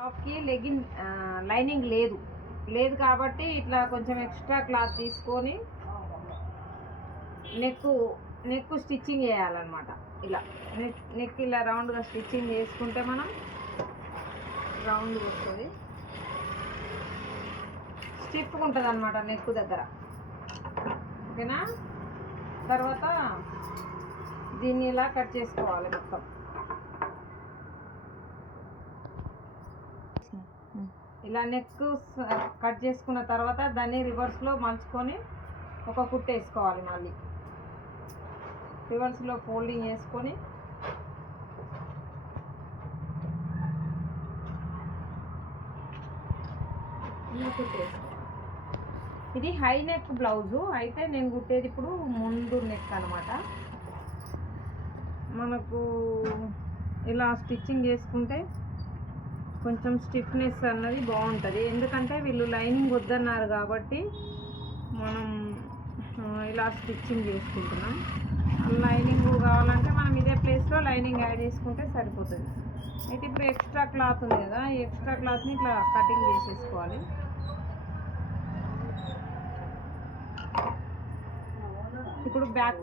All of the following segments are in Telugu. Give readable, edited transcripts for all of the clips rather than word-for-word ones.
టాప్కి లెగిన్ లైనింగ్ లేదు కాబట్టి ఇట్లా కొంచెం ఎక్స్ట్రా క్లాత్ తీసుకొని నెక్ స్టిచ్చింగ్ చేయాలన్నమాట. ఇలా నెక్ ఇలా రౌండ్గా స్టిచ్చింగ్ చేసుకుంటే మనం రౌండ్గా వస్తుంది, స్టిఫ్గా ఉంటుంది అన్నమాట నెక్ దగ్గర. ఓకేనా? తర్వాత దీన్ని ఇలా కట్ చేసుకోవాలి మొత్తం. ఇలా నెక్ కట్ చేసుకున్న తర్వాత దాన్ని రివర్స్లో మలుచుకొని ఒక కుట్టు వేసుకోవాలి. మళ్ళీ రివర్స్లో ఫోల్డింగ్ చేసుకొని కుట్టు వేసుకోవాలి. ఇది హై నెక్ బ్లౌజు అయితే నేను కుట్టేది ఇప్పుడు ముందు నెక్ అనమాట. మనకు ఇలా స్టిచ్చింగ్ చేసుకుంటే కొంచెం స్టిఫ్నెస్ అన్నది బాగుంటుంది. ఎందుకంటే వీళ్ళు లైనింగ్ వద్దన్నారు కాబట్టి మనం ఇలా స్టిచ్చింగ్ చేసుకుంటున్నాం. లైనింగ్ కావాలంటే మనం ఇదే ప్లేస్లో లైనింగ్ యాడ్ చేసుకుంటే సరిపోతుంది. అయితే ఇప్పుడు ఎక్స్ట్రా క్లాత్ ఉంది కదా, ఈ ఎక్స్ట్రా క్లాత్ని ఇట్లా కటింగ్ చేసేసుకోవాలి. ఇప్పుడు బ్యాక్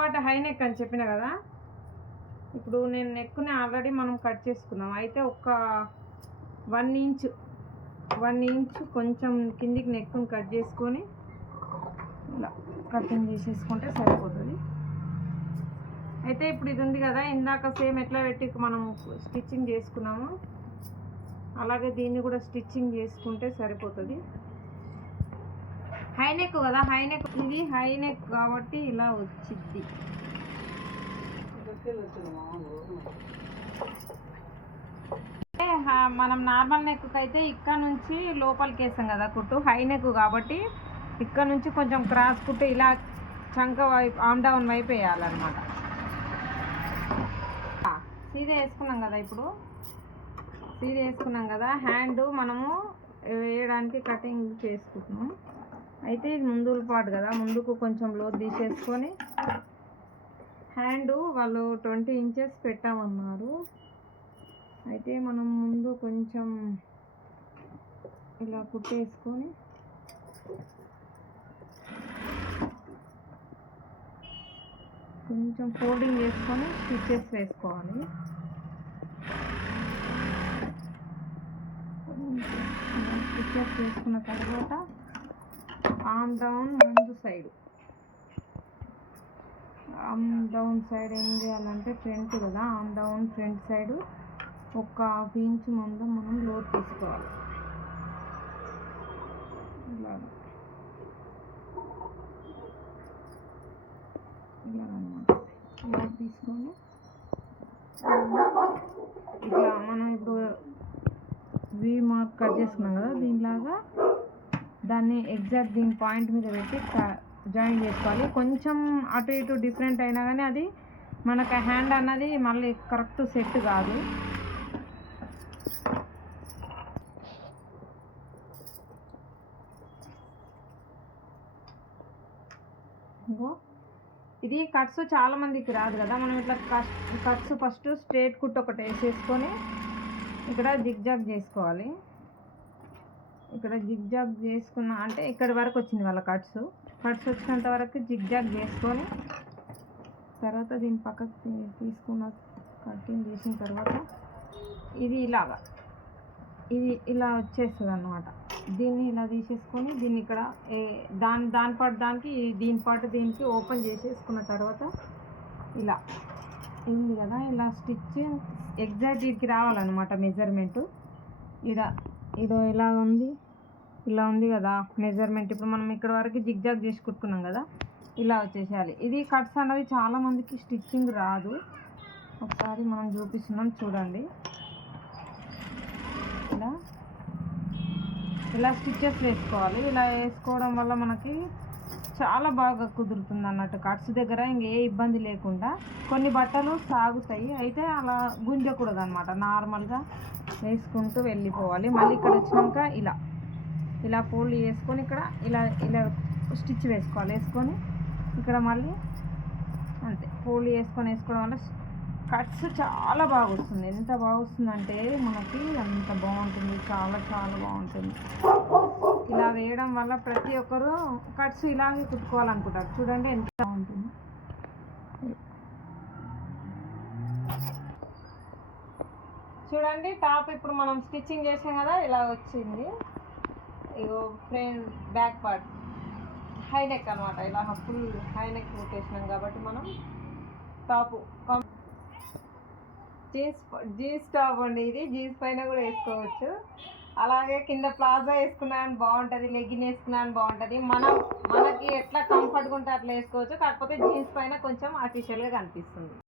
పార్ట్ హై నెక్ అని చెప్పిన కదా. ఇప్పుడు నేను నెక్ని ఆల్రెడీ మనం కట్ చేసుకున్నాం. అయితే ఒక 1 ఇంచ్ కొంచెం కిందికి నెక్ని కట్ చేసుకొని ఇలా కటింగ్ చేసేసుకుంటే సరిపోతుంది. అయితే ఇప్పుడు ఇది ఉంది కదా, ఇందాక సేమ్ ఎట్లా పెట్టి మనం స్టిచ్చింగ్ చేసుకున్నాము అలాగే దీన్ని కూడా స్టిచ్చింగ్ చేసుకుంటే సరిపోతుంది. హై నెక్ కదా, ఇది హై నెక్ కాబట్టి ఇలా వచ్చింది. మనం నార్మల్ నెక్ అయితే ఇక్కడ నుంచి లోపలికి వేస్తాం కదా కుట్టు. హై నెక్ కాబట్టి ఇక్కడ నుంచి కొంచెం క్రాస్ కుట్టు ఇలా చంక వైపు ఆమ్ డౌన్ వైపు వేయాలన్నమాట. సీదా వేసుకున్నాం కదా, ఇప్పుడు సీదా వేసుకున్నాం కదా, హ్యాండ్ మనము వేయడానికి కటింగ్ చేసుకుంటున్నాం. అయితే ఇది ముందు పాటు కదా, ముందుకు కొంచెం లోతు తీసేసుకొని హ్యాండ్ వాళ్ళు 20 ఇంచెస్ పెట్టామన్నారు. అయితే మనం ముందు కొంచెం ఇలా కుట్టేసుకొని కొంచెం ఫోల్డింగ్ చేసుకొని స్టిచెస్ వేసుకోవాలి. స్టిచెస్ వేసుకున్న తర్వాత ఆమ్ డౌన్ ముందు సైడ్ ఏం చేయాలంటే ఫ్రంట్ కదా, ఆమ్ డౌన్ ఫ్రంట్ సైడ్ ఒక 1/2 ఇంచ్ ముందు మనం లోతు తీసుకోవాలి. ఇలా అన్నమాట. లోతు తీసుకొని ఇట్లా మనం ఇప్పుడు వి మార్క్ కట్ చేసుకున్నాం కదా, దీనిలాగా దాన్ని ఎగ్జాక్ట్ దీని పాయింట్ మీద పెట్టి జాయిన్ చేసుకోవాలి. కొంచెం అటు ఇటు డిఫరెంట్ అయినా కానీ అది మనకు హ్యాండ్ అన్నది మళ్ళీ కరెక్ట్ సెట్ కాదు. ఇది కట్స్ చాలా మందికి రాదు కదా, మనం ఇట్లా కట్స్ ఫస్ట్ స్ట్రేట్ కుట్ ఒకటి వేసేసుకొని ఇక్కడ జిగ్జాగ్ చేసుకోవాలి. ఇక్కడ జిగ్జాగ్ చేసుకున్న అంటే ఇక్కడి వరకు వచ్చింది వాళ్ళ కట్స్ వచ్చినంత వరకు జిగ్జాగ్ చేసుకొని తర్వాత దీని పక్కకు తీసుకున్న కటింగ్ చేసిన తర్వాత ఇది ఇలా వచ్చేస్తుంది అన్నమాట. దీన్ని ఇలా తీసేసుకొని దీన్ని ఇక్కడ దాని పాటు దానికి దీని పాటు దీనికి ఓపెన్ చేసేసుకున్న తర్వాత ఇలా ఉంది కదా, ఇలా స్టిచ్ ఎగ్జాక్ట్ వీటికి రావాలన్నమాట మెజర్మెంట్. ఇలా ఉంది కదా మెజర్మెంట్. ఇప్పుడు మనం ఇక్కడ వరకు జిగ్జాగ్ చేసి కుట్టుకున్నాం కదా, ఇలా వచ్చేసేయాలి. ఇది కట్స్ అన్నది చాలామందికి స్టిచ్చింగ్ రాదు. ఒకసారి మనం చూపిస్తున్నాం చూడండి. ఇలా స్టిచెస్ వేసుకోవాలి. ఇలా వేసుకోవడం వల్ల మనకి చాలా బాగా కుదురుతుంది అన్నట్టు కట్స్ దగ్గర ఇంకే ఇబ్బంది లేకుండా. కొన్ని బట్టలు సాగుతాయి, అయితే అలా గుంజకూడదు అనమాట, నార్మల్గా వేసుకుంటూ వెళ్ళిపోవాలి. మళ్ళీ ఇక్కడ వచ్చినాక ఇలా ఫోల్డ్ చేసుకొని ఇక్కడ ఇలా స్టిచ్ వేసుకోవాలి. వేసుకొని ఇక్కడ మళ్ళీ అంతే ఫోల్డ్ వేసుకోవడం వల్ల కట్స్ చాలా బాగా వస్తుంది. ఎంత బాగా వస్తుందంటే మనకి అంత బాగుంటుంది. చాలా చాలా బాగుంటుంది. ఇలా వేయడం వల్ల ప్రతి ఒక్కరు కట్స్ ఇలాగే కుట్టుకోవాలనుకుంటారు. చూడండి ఎంత బాగుంటుంది. చూడండి టాప్ ఇప్పుడు మనం స్టిచ్చింగ్ చేసాం కదా, ఇలా వచ్చింది. ఇగో front back part high neck అనమాట. ఇలా ఫుల్ హై నెక్ కుట్టేసినాం కాబట్టి మనం టాప్ జీన్స్ టాప్ అండి. ఇది జీన్స్ పైన కూడా వేసుకోవచ్చు. అలాగే కింద ప్లాజో వేసుకున్నాను బాగుంటుంది, లెగ్గిన్ వేసుకున్నాను బాగుంటుంది. మనకి ఎట్లా కంఫర్ట్గా ఉంటే అట్లా వేసుకోవచ్చు. కాకపోతే జీన్స్ పైన కొంచెం అఫీషియల్గా కనిపిస్తుంది.